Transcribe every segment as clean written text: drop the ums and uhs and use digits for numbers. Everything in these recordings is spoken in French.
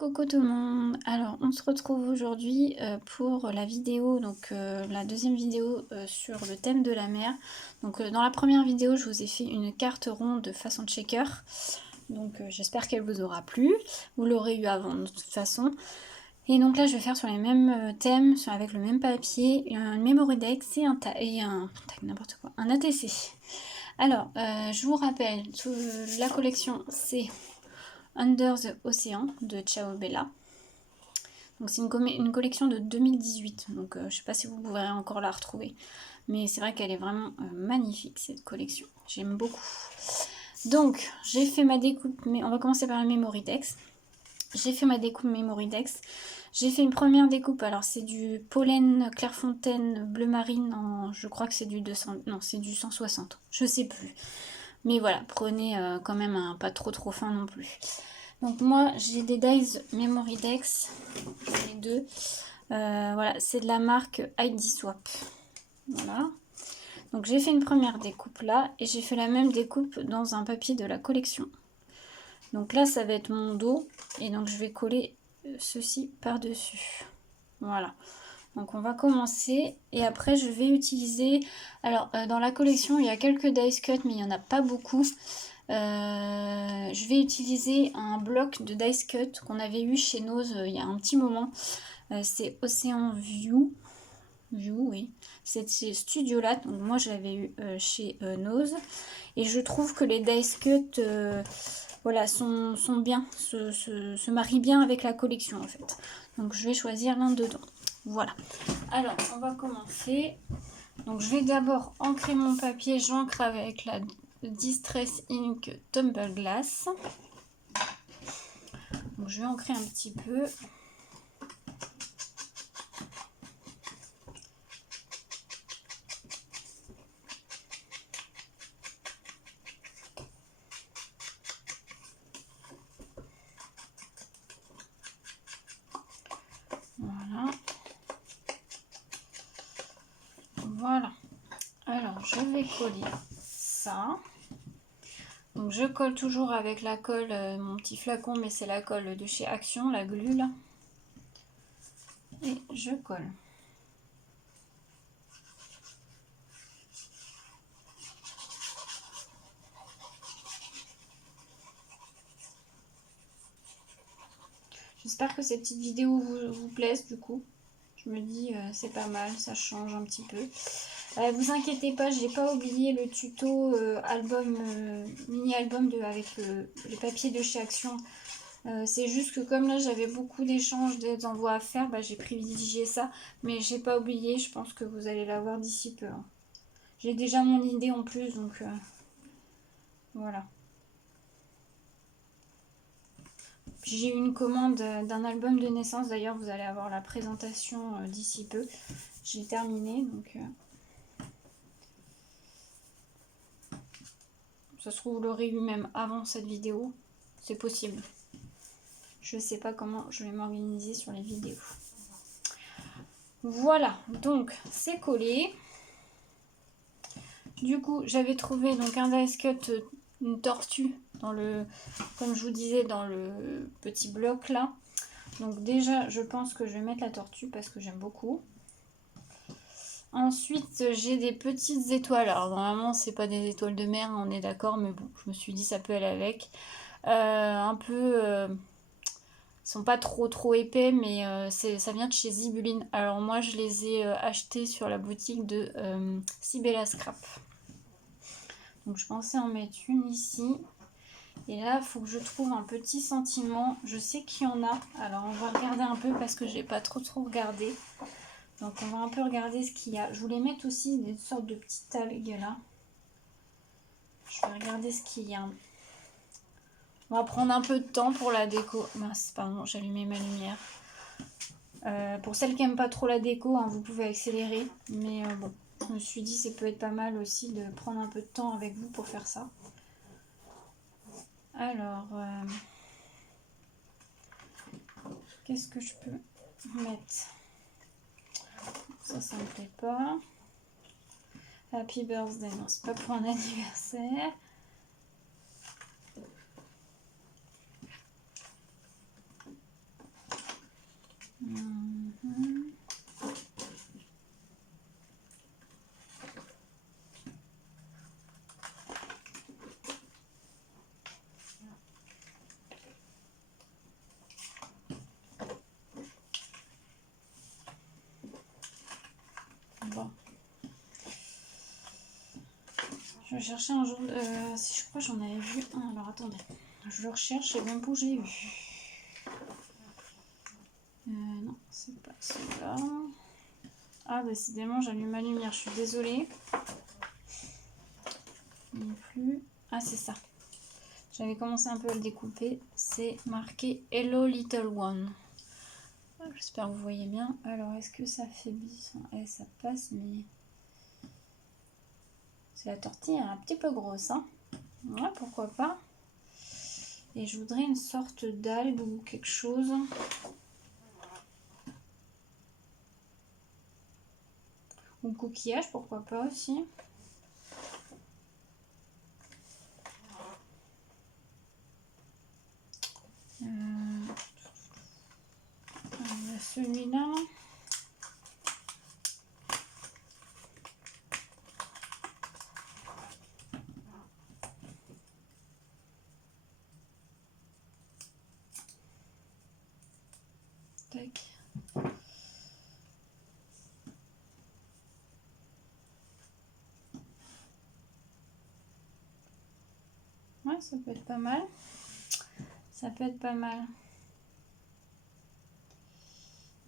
Coucou tout le monde, alors on se retrouve aujourd'hui pour la vidéo, la deuxième vidéo sur le thème de la mer. Donc dans la première vidéo je vous ai fait une carte ronde de façon checker, donc j'espère qu'elle vous aura plu, vous l'aurez eu avant de toute façon. Et donc là je vais faire sur les mêmes thèmes, avec le même papier, un memory deck et n'importe quoi, un ATC. Alors je vous rappelle, la collection c'est Under the Ocean de Ciao Bella. Donc c'est une collection de 2018, donc je sais pas si vous pourrez encore la retrouver, mais c'est vrai qu'elle est vraiment magnifique cette collection, j'aime beaucoup. Donc j'ai fait ma découpe, mais on va commencer par le Memory Dex. J'ai fait ma découpe Memory Dex. J'ai fait une première découpe, alors c'est du pollen Clairefontaine bleu marine en, je crois que c'est du 200, non c'est du 160, je sais plus. Mais voilà, prenez quand même un pas trop fin non plus. Donc moi j'ai des dies Memory Dex, les deux. Voilà, c'est de la marque ID Swap. Voilà. Donc j'ai fait une première découpe là et j'ai fait la même découpe dans un papier de la collection. Donc là ça va être mon dos et donc je vais coller ceci par-dessus. Voilà. Donc on va commencer et après je vais utiliser, alors dans la collection il y a quelques dice cut mais il n'y en a pas beaucoup. Je vais utiliser un bloc de dice cut qu'on avait eu chez Nose il y a un petit moment. C'est Ocean View, oui. C'est chez Studiolat, donc moi je l'avais eu chez Nose. Et je trouve que les dice cut voilà, sont bien, se marient bien avec la collection en fait. Donc je vais choisir l'un dedans. Voilà. Alors on va commencer. Donc je vais d'abord ancrer mon papier, j'ancre avec la Distress Ink Tumble Glass. Donc je vais ancrer un petit peu. Voilà. Voilà. Alors je vais coller ça. Donc je colle toujours avec la colle, mon petit flacon, mais c'est la colle de chez Action, la glu là. Et je colle. J'espère que ces petites vidéos vous plaisent du coup. Je me dis c'est pas mal, ça change un petit peu. Vous inquiétez pas, j'ai pas oublié le tuto album, mini album avec les papiers de chez Action. C'est juste que comme là j'avais beaucoup d'échanges, des envois à faire, j'ai privilégié ça. Mais j'ai pas oublié, je pense que vous allez l'avoir d'ici peu. Hein. J'ai déjà mon idée en plus, donc voilà. J'ai eu une commande d'un album de naissance, d'ailleurs vous allez avoir la présentation d'ici peu. J'ai terminé, donc ça se trouve vous l'aurez eu même avant cette vidéo, c'est possible. Je sais pas comment je vais m'organiser sur les vidéos. Voilà, donc c'est collé. Du coup, j'avais trouvé donc un dice cut, une tortue dans le, comme je vous disais, dans le petit bloc là. Donc déjà, je pense que je vais mettre la tortue parce que j'aime beaucoup. Ensuite, j'ai des petites étoiles. Alors normalement, c'est pas des étoiles de mer, on est d'accord, mais bon, je me suis dit ça peut aller avec. Un peu, sont pas trop épais, mais ça vient de chez Zibuline. Alors moi, je les ai achetés sur la boutique de Sibella Scrap. Donc je pensais en mettre une ici. Et là, il faut que je trouve un petit sentiment. Je sais qu'il y en a. Alors on va regarder un peu parce que j'ai pas trop regardé. Donc on va un peu regarder ce qu'il y a. Je voulais mettre aussi des sortes de petites algues là. Je vais regarder ce qu'il y a. On va prendre un peu de temps pour la déco. Mince, pardon, j'ai allumé ma lumière. Pour celles qui n'aiment pas trop la déco, hein, vous pouvez accélérer. Mais bon, je me suis dit ça peut être pas mal aussi de prendre un peu de temps avec vous pour faire ça. Alors, qu'est-ce que je peux mettre? Ça me plaît pas. Happy birthday, non, c'est pas pour un anniversaire. Bon. Je vais chercher un jour... si je crois que j'en avais vu un. Alors attendez. Je le recherche et même où j'ai eu. Non, c'est pas celui-là. Ah, décidément, j'allume ma lumière. Je suis désolée. Non plus. Ah, c'est ça. J'avais commencé un peu à le découper. C'est marqué Hello Little One. J'espère que vous voyez bien. Alors, est-ce que ça fait bis? Ça passe, mais... C'est la tortille un petit peu grosse, hein. Ouais, pourquoi pas. Et je voudrais une sorte d'algue ou quelque chose. Ou coquillage, pourquoi pas aussi. Celui-là. Tac. Ouais, ça peut être pas mal. Ça peut être pas mal.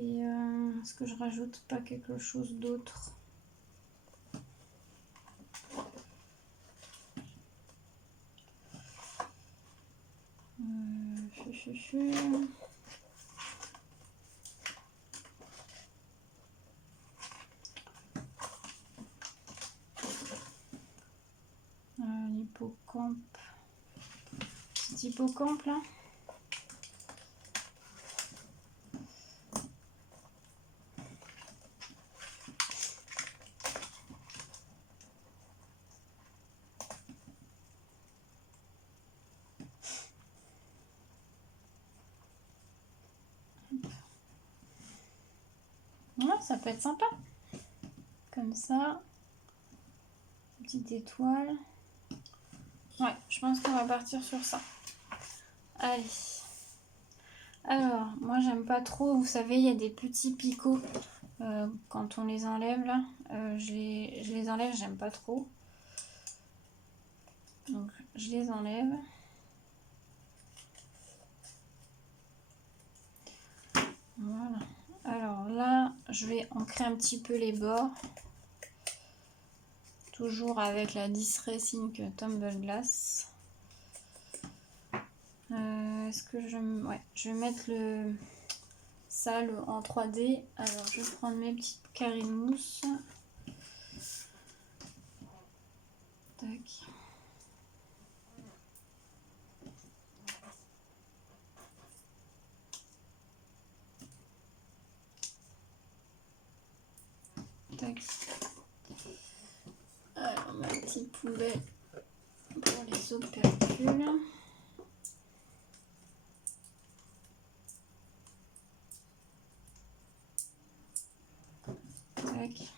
Et est-ce que je rajoute pas quelque chose d'autre? L'hippocampe. Petit hippocampe là. Ouais, ça peut être sympa. Comme ça. Petite étoile. Ouais, je pense qu'on va partir sur ça. Allez. Alors, moi j'aime pas trop, vous savez, il y a des petits picots quand on les enlève là. Je les enlève, j'aime pas trop. Donc je les enlève. Voilà. Alors là, je vais ancrer un petit peu les bords. Toujours avec la Distressing Tumble Glass. Est-ce que je vais mettre ça en 3D. Alors je vais prendre mes petites carrés de mousse. Tac. Tac. Alors ma petite poubelle pour les opercules. Tac.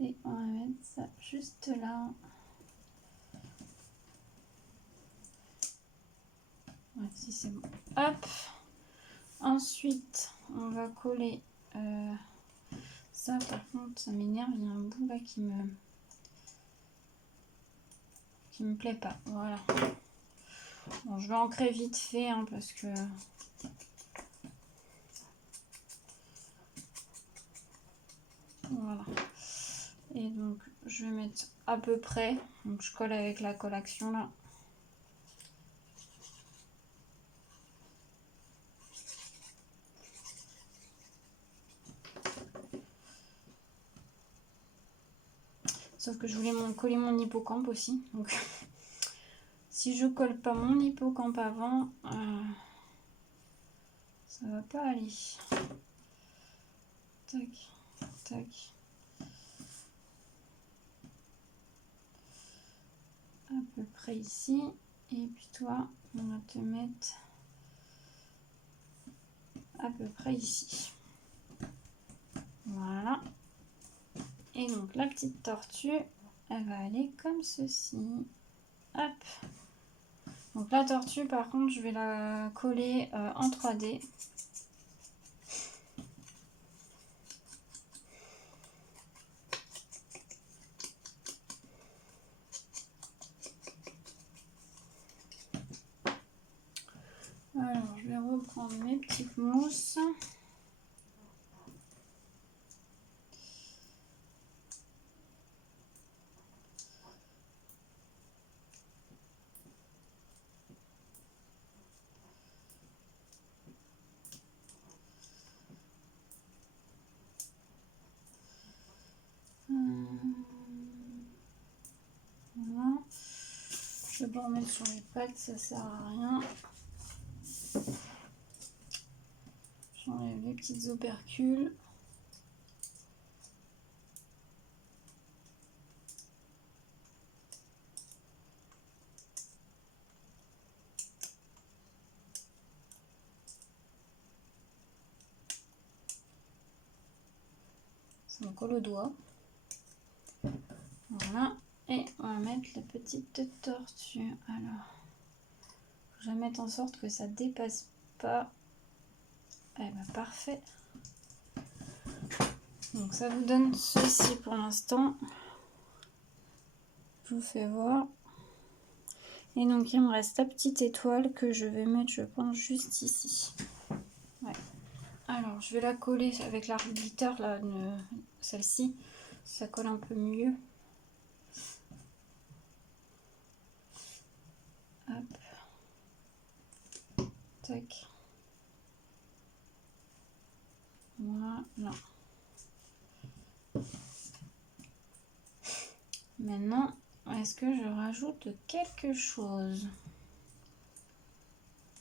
Et on va mettre ça juste là. Ouais, si c'est bon. Hop. Ensuite, on va coller ça. Par contre, ça m'énerve. Il y a un bout là qui me plaît pas. Voilà. Bon, je vais ancrer vite fait hein, parce que voilà. Et donc, je vais mettre à peu près. Donc, je colle avec la collation là. Sauf que je voulais coller mon hippocampe aussi. Donc, si je colle pas mon hippocampe avant, ça va pas aller. Tac, tac. À peu près ici. Et puis toi, on va te mettre à peu près ici. Voilà. Et donc la petite tortue, elle va aller comme ceci. Hop. Donc la tortue, par contre, je vais la coller en 3D. vais reprendre mes petites mousses. Voilà. Je vais pas remettre sur les pattes, ça sert à rien. J'enlève les petites opercules. Ça me colle au doigt. Voilà. Et on va mettre la petite tortue. Alors, je vais mettre en sorte que ça dépasse pas. Eh ben, parfait. Donc ça vous donne ceci pour l'instant. Je vous fais voir. Et donc il me reste la petite étoile que je vais mettre, je pense, juste ici. Ouais. Alors je vais la coller avec la glitter là, celle-ci. Ça colle un peu mieux. Hop. Tac. Voilà. Maintenant, est-ce que je rajoute quelque chose?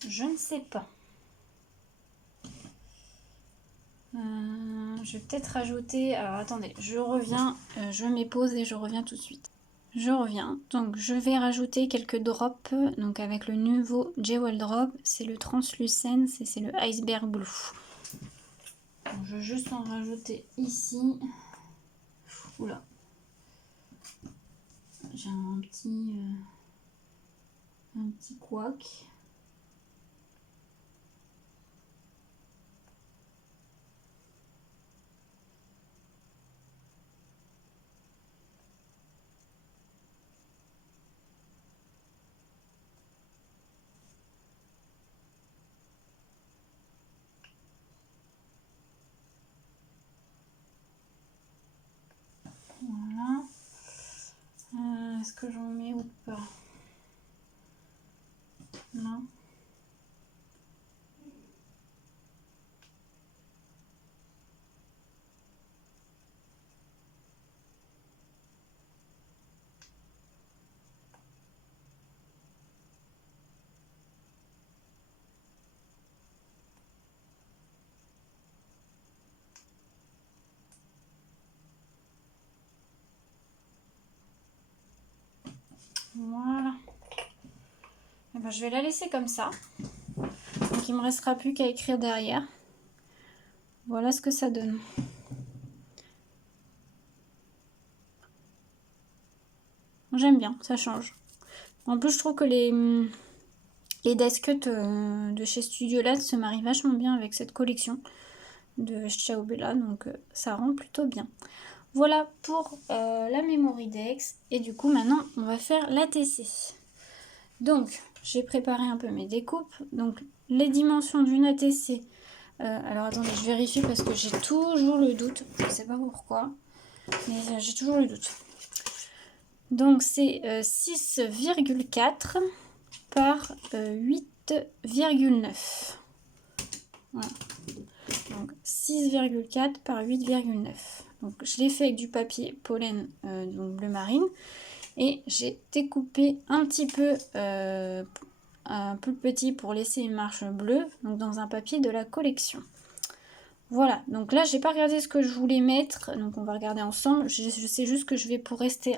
Je ne sais pas. Je vais peut-être rajouter... Alors attendez, je reviens, je mets pause et je reviens tout de suite. Je reviens, donc je vais rajouter quelques drops, donc avec le nouveau Jewel Drop, c'est le Translucence et c'est le Iceberg Blue. Donc, je vais juste en rajouter ici. Oula. J'ai un petit couac. Voilà. Est-ce que j'en mets ou pas? Non. Voilà. Et ben, je vais la laisser comme ça. Donc il me restera plus qu'à écrire derrière. Voilà ce que ça donne. J'aime bien, ça change. En plus, je trouve que les desk cuts de chez Studio Lad se marient vachement bien avec cette collection de Ciao Bella, donc ça rend plutôt bien. Voilà pour la Memory Dex. Et du coup, maintenant, on va faire l'ATC. Donc, j'ai préparé un peu mes découpes. Donc, les dimensions d'une ATC. Alors, attendez, je vérifie parce que j'ai toujours le doute. Je ne sais pas pourquoi, mais j'ai toujours le doute. Donc, c'est 6,4 par 8,9. Voilà. Donc, 6,4 par 8,9. Donc, je l'ai fait avec du papier pollen, donc bleu marine. Et j'ai découpé un petit peu un peu petit pour laisser une marge bleue, donc dans un papier de la collection. Voilà, donc là j'ai pas regardé ce que je voulais mettre, donc on va regarder ensemble. Je sais juste que je vais, pour rester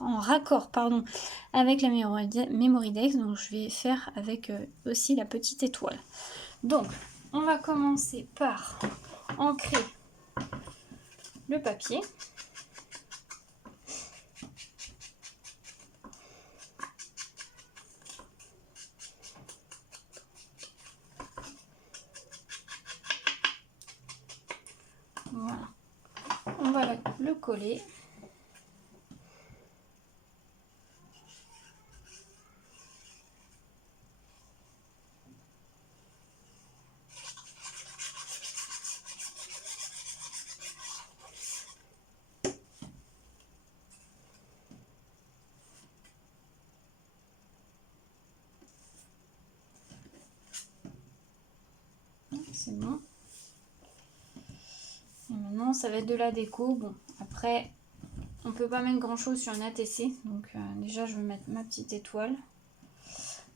en raccord pardon, avec la Memory Dex, donc je vais faire avec aussi la petite étoile. Donc on va commencer par ancrer le papier. Voilà, on va le coller. c'est bon. Et maintenant, ça va être de la déco. Bon, après, on peut pas mettre grand chose sur une ATC. Donc déjà, je vais mettre ma petite étoile.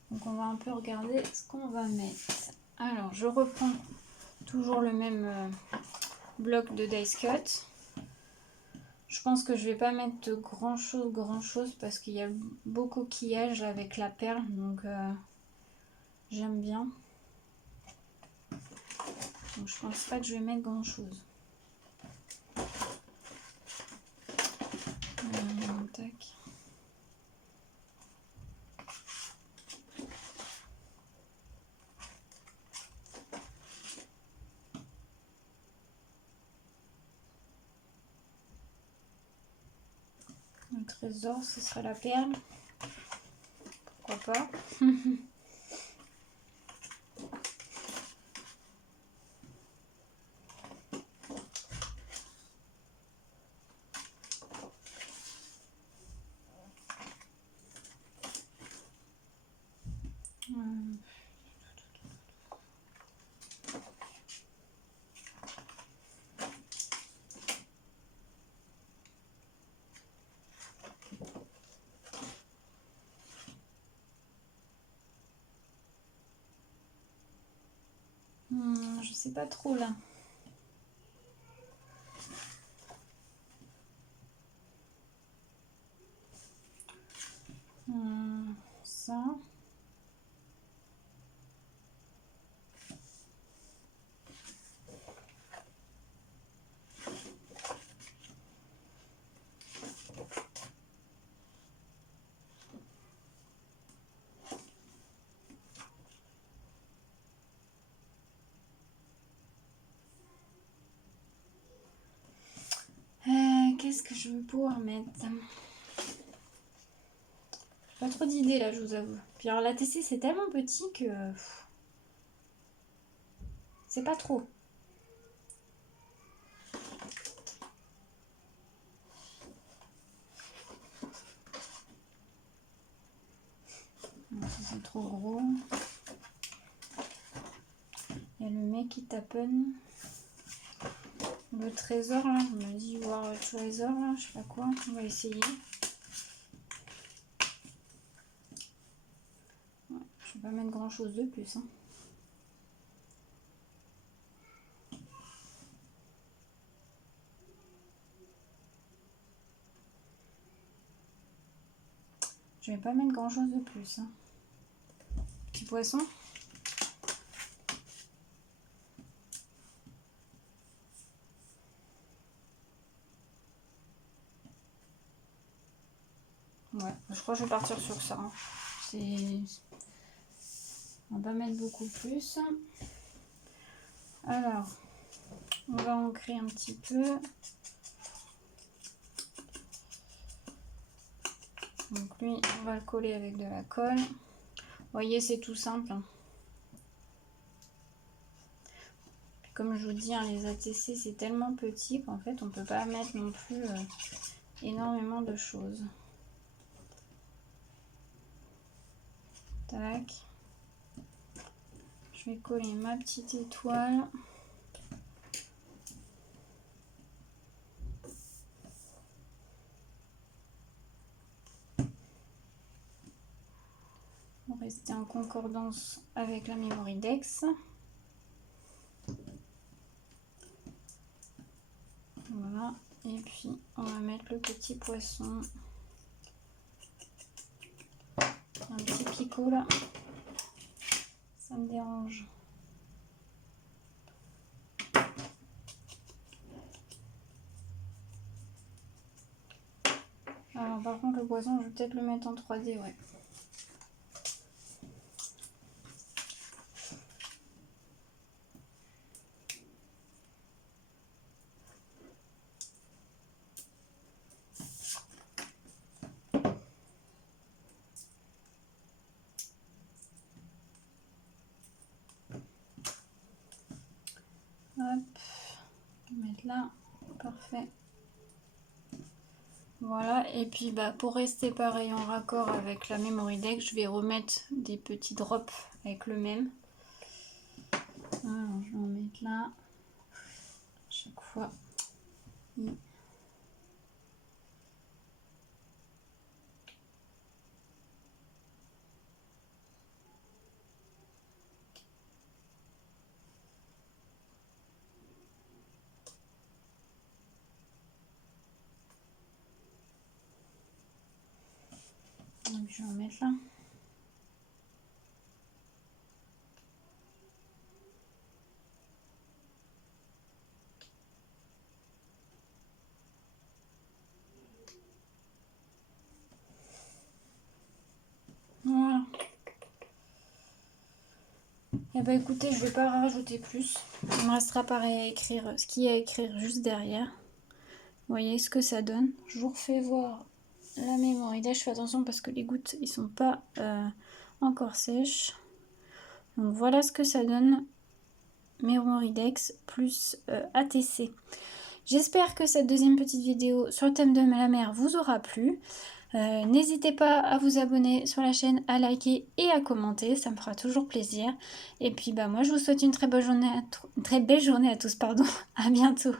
Donc on va un peu regarder ce qu'on va mettre. Alors, je reprends toujours le même bloc de Dice Cut. Je pense que je vais pas mettre de grand chose parce qu'il y a beau coquillage avec la perle. Donc j'aime bien. Donc je pense pas que je vais mettre grand chose. Tac. Le trésor, ce sera la perle. Pourquoi pas. Je sais pas trop là. Ça. Qu'est-ce que je veux pouvoir mettre? Pas trop d'idées là, je vous avoue. Puis alors l'ATC c'est tellement petit que c'est pas trop. C'est trop gros. Il y a le mec qui taponne. Le trésor là, on me dit voir le trésor là, je sais pas quoi. On va essayer. Ouais, je vais pas mettre grand chose de plus. Hein. Je vais pas mettre grand chose de plus. Hein. Petit poisson. Ouais, je crois que je vais partir sur ça. Hein. On va pas mettre beaucoup plus. Alors, on va ancrer un petit peu. Donc lui, on va le coller avec de la colle. Vous voyez, c'est tout simple. Hein. Puis comme je vous dis, hein, les ATC, c'est tellement petit qu'en fait, on peut pas mettre non plus énormément de choses. Tac. Je vais coller ma petite étoile. Pour rester en concordance avec la Mémoridex. Voilà. Et puis, on va mettre le petit poisson. Un petit picot là. Ça me dérange. Alors par contre le poisson, je vais peut-être le mettre en 3D, ouais. Hop, mettre là, parfait. Voilà, et puis bah, pour rester pareil en raccord avec la Mémoridex, je vais remettre des petits drops avec le même. Alors je vais en mettre mettre là. À chaque fois. Donc, je vais en mettre là. Voilà. Et bah écoutez, je vais pas rajouter plus. Il me restera pareil à écrire ce qu'il y a à écrire juste derrière. Vous voyez ce que ça donne. Je vous refais voir la mémoridex. Je fais attention parce que les gouttes ils sont pas encore sèches. Donc voilà ce que ça donne. Mémoridex plus ATC. J'espère que cette deuxième petite vidéo sur le thème de la mer vous aura plu. N'hésitez pas à vous abonner sur la chaîne, à liker et à commenter, ça me fera toujours plaisir. Et puis bah moi je vous souhaite une très belle journée à tous, pardon. À bientôt.